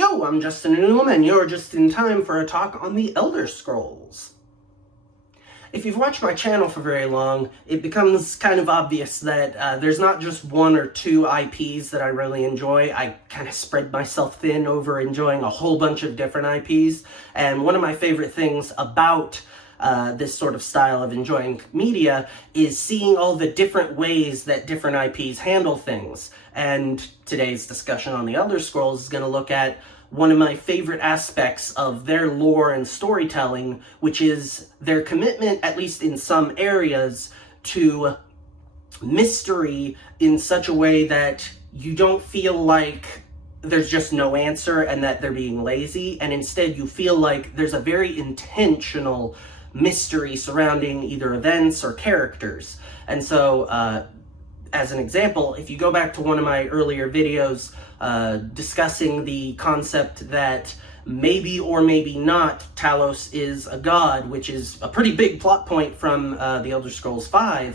Yo, I'm Justin Newman, and you're just in time for a talk on the Elder Scrolls. If you've watched my channel for very long, it becomes kind of obvious that there's not just one or two IPs that I really enjoy. I kind of spread myself thin over enjoying a whole bunch of different IPs, and one of my favorite things about this sort of style of enjoying media is seeing all the different ways that different IPs handle things. And today's discussion on the Elder Scrolls is going to look at one of my favorite aspects of their lore and storytelling, which is their commitment, at least in some areas, to mystery in such a way that you don't feel like there's just no answer and that they're being lazy, and instead you feel like there's a very intentional mystery surrounding either events or characters. And so, as an example, if you go back to one of my earlier videos discussing the concept that maybe or maybe not Talos is a god, which is a pretty big plot point from the Elder Scrolls V,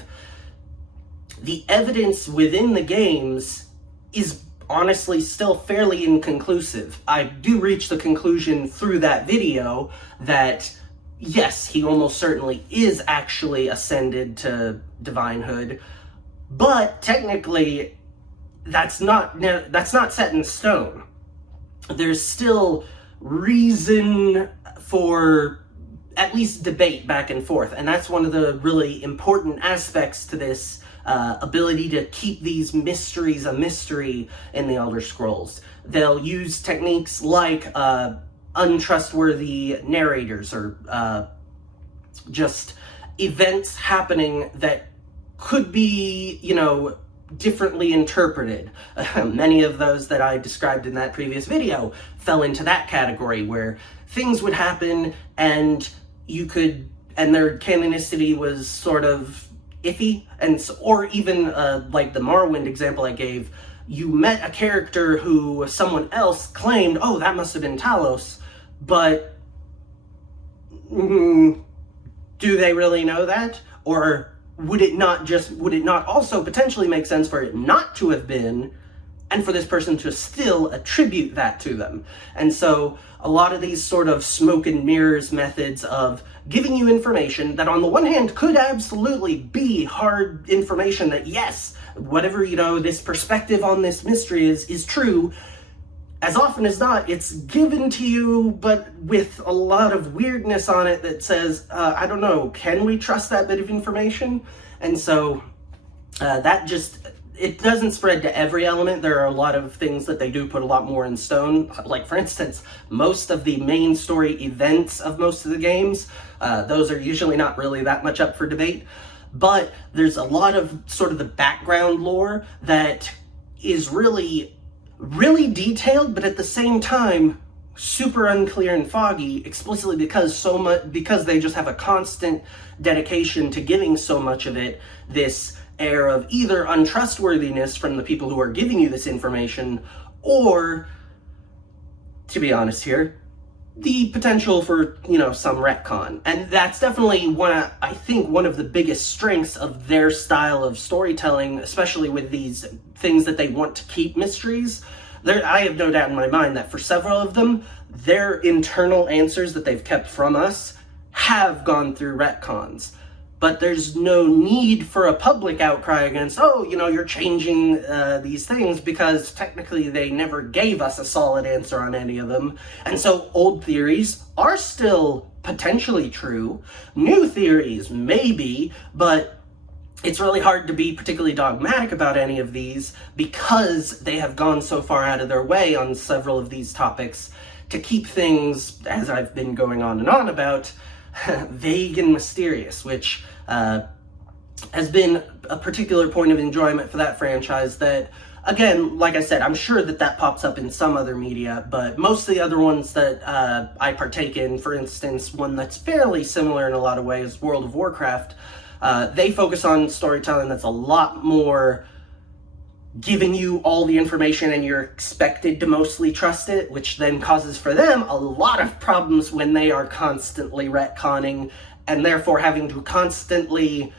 the evidence within the games is honestly still fairly inconclusive. I do reach the conclusion through that video that yes, he almost certainly is actually ascended to divinehood, but technically that's not set in stone. There's still reason for at least debate back and forth, and that's one of the really important aspects to this ability to keep these mysteries a mystery in the Elder Scrolls. They'll use techniques like untrustworthy narrators, or just events happening that could be, differently interpreted. Many of those that I described in that previous video fell into that category, where things would happen and their canonicity was sort of iffy, or even like the Morrowind example I gave, you met a character who someone else claimed, oh, that must have been Talos, but do they really know that? Or would it not also potentially make sense for it not to have been, and for this person to still attribute that to them? And so a lot of these sort of smoke and mirrors methods of giving you information that on the one hand could absolutely be hard information that yes, whatever, this perspective on this mystery is true, as often as not, it's given to you, but with a lot of weirdness on it that says, I don't know, can we trust that bit of information? And so it doesn't spread to every element. There are a lot of things that they do put a lot more in stone. Like, for instance, most of the main story events of most of the games, those are usually not really that much up for debate. But there's a lot of sort of the background lore that is really detailed, but at the same time super unclear and foggy, explicitly because they just have a constant dedication to giving so much of it this air of either untrustworthiness from the people who are giving you this information, or, to be honest here, the potential for, some retcon. And that's definitely I think one of the biggest strengths of their style of storytelling, especially with these things that they want to keep mysteries. I have no doubt in my mind that for several of them, their internal answers that they've kept from us have gone through retcons. But there's no need for a public outcry against, you're changing these things, because technically they never gave us a solid answer on any of them. And so old theories are still potentially true. New theories, maybe, but it's really hard to be particularly dogmatic about any of these because they have gone so far out of their way on several of these topics to keep things, as I've been going on and on about, vague and mysterious, which has been a particular point of enjoyment for that franchise that, again, like I said, I'm sure that pops up in some other media, but most of the other ones that I partake in, for instance, one that's fairly similar in a lot of ways, World of Warcraft, they focus on storytelling that's a lot more giving you all the information and you're expected to mostly trust it, which then causes for them a lot of problems when they are constantly retconning and therefore having to constantly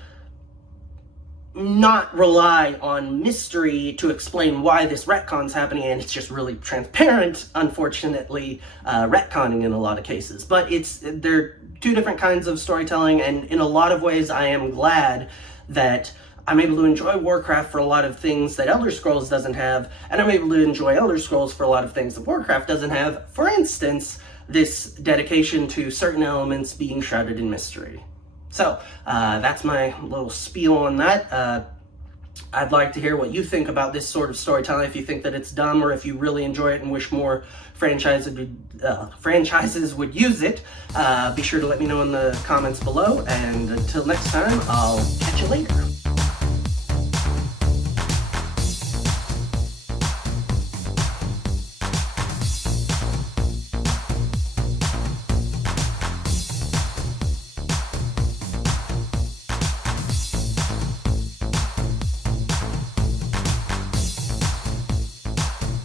not rely on mystery to explain why this retcon's happening, and it's just really transparent, unfortunately, retconning in a lot of cases. But they're two different kinds of storytelling, and in a lot of ways I am glad that I'm able to enjoy Warcraft for a lot of things that Elder Scrolls doesn't have, and I'm able to enjoy Elder Scrolls for a lot of things that Warcraft doesn't have. For instance, this dedication to certain elements being shrouded in mystery. So, that's my little spiel on that. I'd like to hear what you think about this sort of storytelling, if you think that it's dumb or if you really enjoy it and wish more franchises would use it. Be sure to let me know in the comments below, and until next time, I'll catch you later.